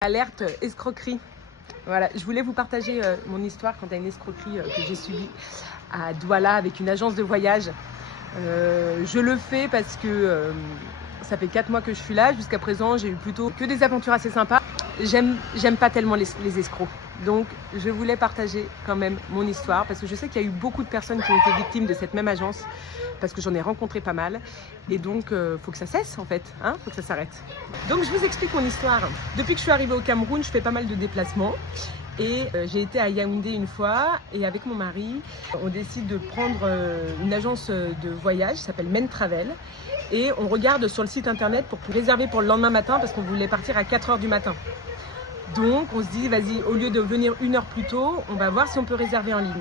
Alerte escroquerie. Voilà, je voulais vous partager mon histoire quant à une escroquerie que j'ai subie à Douala avec une agence de voyage. Je le fais parce que ça fait 4 mois que je suis là. Jusqu'à présent, j'ai eu plutôt que des aventures assez sympas. J'aime pas tellement les escrocs. Donc, je voulais partager quand même mon histoire parce que je sais qu'il y a eu beaucoup de personnes qui ont été victimes de cette même agence parce que j'en ai rencontré pas mal. Et donc, faut que ça cesse en fait, hein, faut que ça s'arrête. Donc, je vous explique mon histoire. Depuis que je suis arrivée au Cameroun, je fais pas mal de déplacements. Et j'ai été à Yaoundé une fois et avec mon mari, on décide de prendre une agence de voyage qui s'appelle Men Travel. Et on regarde sur le site internet pour réserver pour le lendemain matin parce qu'on voulait partir à 4 h du matin. Donc on se dit, vas-y, au lieu de venir 1 heure plus tôt, on va voir si on peut réserver en ligne.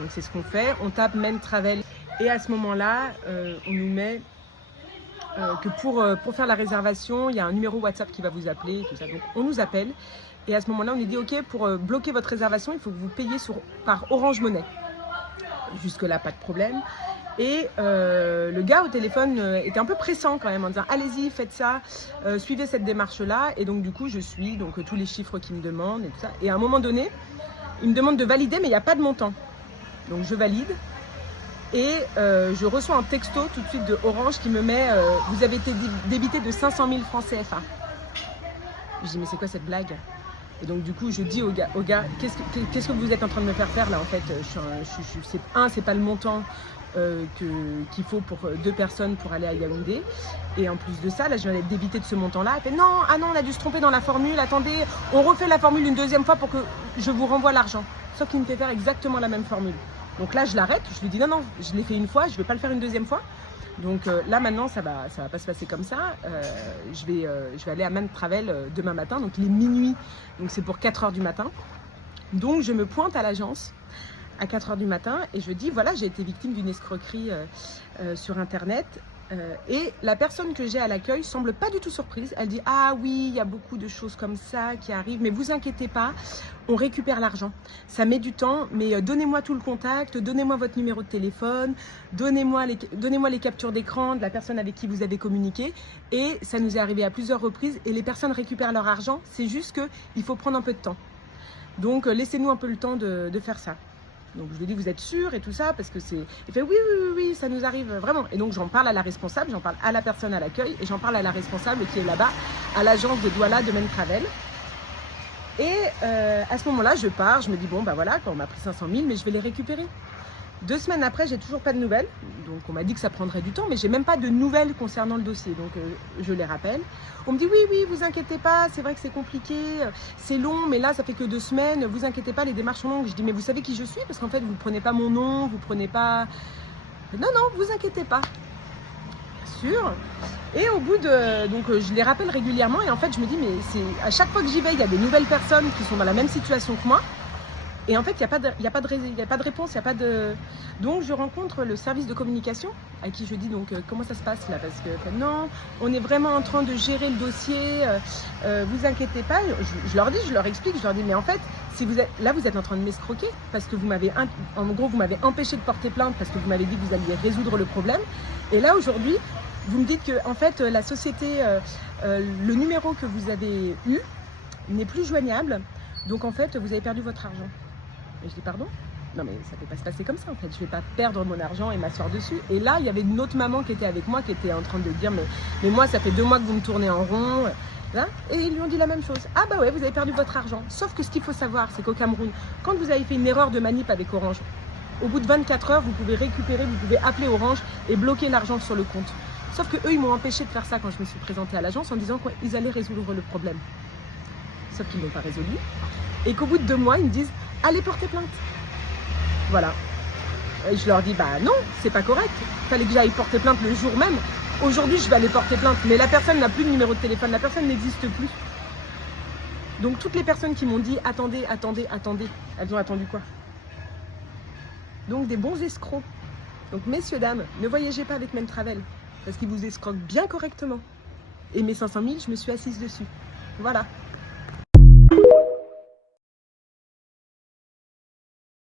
Donc c'est ce qu'on fait, on tape Men Travel. Et à ce moment-là, on nous met que pour faire la réservation, il y a un numéro WhatsApp qui va vous appeler. Tout ça. Donc on nous appelle. Et à ce moment-là, on nous dit, ok, pour bloquer votre réservation, il faut que vous payiez par Orange Money. Jusque-là, pas de problème. Et le gars au téléphone était un peu pressant quand même en disant allez-y, faites ça, suivez cette démarche-là. Et donc du coup, je suis donc tous les chiffres qu'il me demande et tout ça. Et à un moment donné, il me demande de valider, mais il n'y a pas de montant. Donc je valide et je reçois un texto tout de suite de Orange qui me met vous avez été débité de 500 000 francs CFA. Je dis mais c'est quoi cette blague? Et donc du coup je dis au gars qu'est-ce que vous êtes en train de me faire faire là en fait? C'est pas le montant qu'il faut pour 2 personnes pour aller à Yaoundé. Et en plus de ça, là je viens d'être débité de ce montant-là. Elle fait non, ah non, on a dû se tromper dans la formule, attendez, on refait la formule une 2e fois pour que je vous renvoie l'argent. Sauf qu'il me fait faire exactement la même formule. Donc là je l'arrête, je lui dis non, je l'ai fait une fois, je ne vais pas le faire une 2e fois. Donc là maintenant ça va pas se passer comme ça. Je vais aller à Men Travel demain matin, donc il est minuit, donc c'est pour 4 h du matin. Donc je me pointe à l'agence à 4 h du matin et je dis voilà, j'ai été victime d'une escroquerie sur internet et la personne que j'ai à l'accueil semble pas du tout surprise. Elle dit ah oui, il y a beaucoup de choses comme ça qui arrivent, mais vous inquiétez pas, on récupère l'argent. Ça met du temps, mais donnez-moi tout le contact, donnez-moi votre numéro de téléphone, donnez-moi les captures d'écran de la personne avec qui vous avez communiqué. Et ça nous est arrivé à plusieurs reprises et les personnes récupèrent leur argent, c'est juste qu'il faut prendre un peu de temps. Donc laissez-nous un peu le temps de faire ça. Donc je lui dis vous êtes sûr et tout ça parce que c'est... Il fait oui, ça nous arrive vraiment. Et donc j'en parle à la responsable, j'en parle à la personne à l'accueil et j'en parle à la responsable qui est là-bas à l'agence de Douala de Men Travel. Et à ce moment-là je pars, je me dis bon bah voilà, quand on m'a pris 500 000 mais je vais les récupérer. 2 semaines après, j'ai toujours pas de nouvelles. Donc on m'a dit que ça prendrait du temps, mais j'ai même pas de nouvelles concernant le dossier. Donc je les rappelle. On me dit oui, vous inquiétez pas, c'est vrai que c'est compliqué, c'est long, mais là ça fait que 2 semaines, vous inquiétez pas, les démarches sont longues. Je dis mais vous savez qui je suis? Parce qu'en fait vous prenez pas mon nom, vous prenez pas... Non, vous inquiétez pas. Sûr. Et au bout de... Donc je les rappelle régulièrement et en fait je me dis mais c'est à chaque fois que j'y vais, il y a des nouvelles personnes qui sont dans la même situation que moi. Et en fait, il n'y a pas de réponse, il n'y a pas de... Donc, je rencontre le service de communication à qui je dis donc comment ça se passe là? Parce que non, on est vraiment en train de gérer le dossier, vous inquiétez pas. Je leur dis, je leur explique, je leur dis mais en fait, si vous êtes en train de m'escroquer parce que vous m'avez empêché de porter plainte parce que vous m'avez dit que vous alliez résoudre le problème. Et là, aujourd'hui, vous me dites que en fait, la société, le numéro que vous avez eu n'est plus joignable. Donc en fait, vous avez perdu votre argent. Et je dis pardon? Non mais ça ne peut pas se passer comme ça en fait, je ne vais pas perdre mon argent et m'asseoir dessus. Et là il y avait une autre maman qui était avec moi qui était en train de dire mais moi ça fait 2 mois que vous me tournez en rond. Là, et ils lui ont dit la même chose. Ah bah ouais, vous avez perdu votre argent. Sauf que ce qu'il faut savoir c'est qu'au Cameroun, quand vous avez fait une erreur de manip avec Orange, au bout de 24 heures vous pouvez récupérer, vous pouvez appeler Orange et bloquer l'argent sur le compte. Sauf que eux ils m'ont empêché de faire ça quand je me suis présentée à l'agence en disant qu'ils allaient résoudre le problème. Sauf qu'ils ne l'ont pas résolu. Et qu'au bout de 2 mois, ils me disent « Allez porter plainte ». Voilà. Et je leur dis « Bah non, c'est pas correct. Il fallait que j'aille porter plainte le jour même. Aujourd'hui, je vais aller porter plainte. Mais la personne n'a plus de numéro de téléphone. La personne n'existe plus. » Donc toutes les personnes qui m'ont dit « Attendez », elles ont attendu quoi? Donc des bons escrocs. Donc messieurs, dames, ne voyagez pas avec Men Travel. Parce qu'ils vous escroquent bien correctement. Et mes 500 000, je me suis assise dessus. Voilà.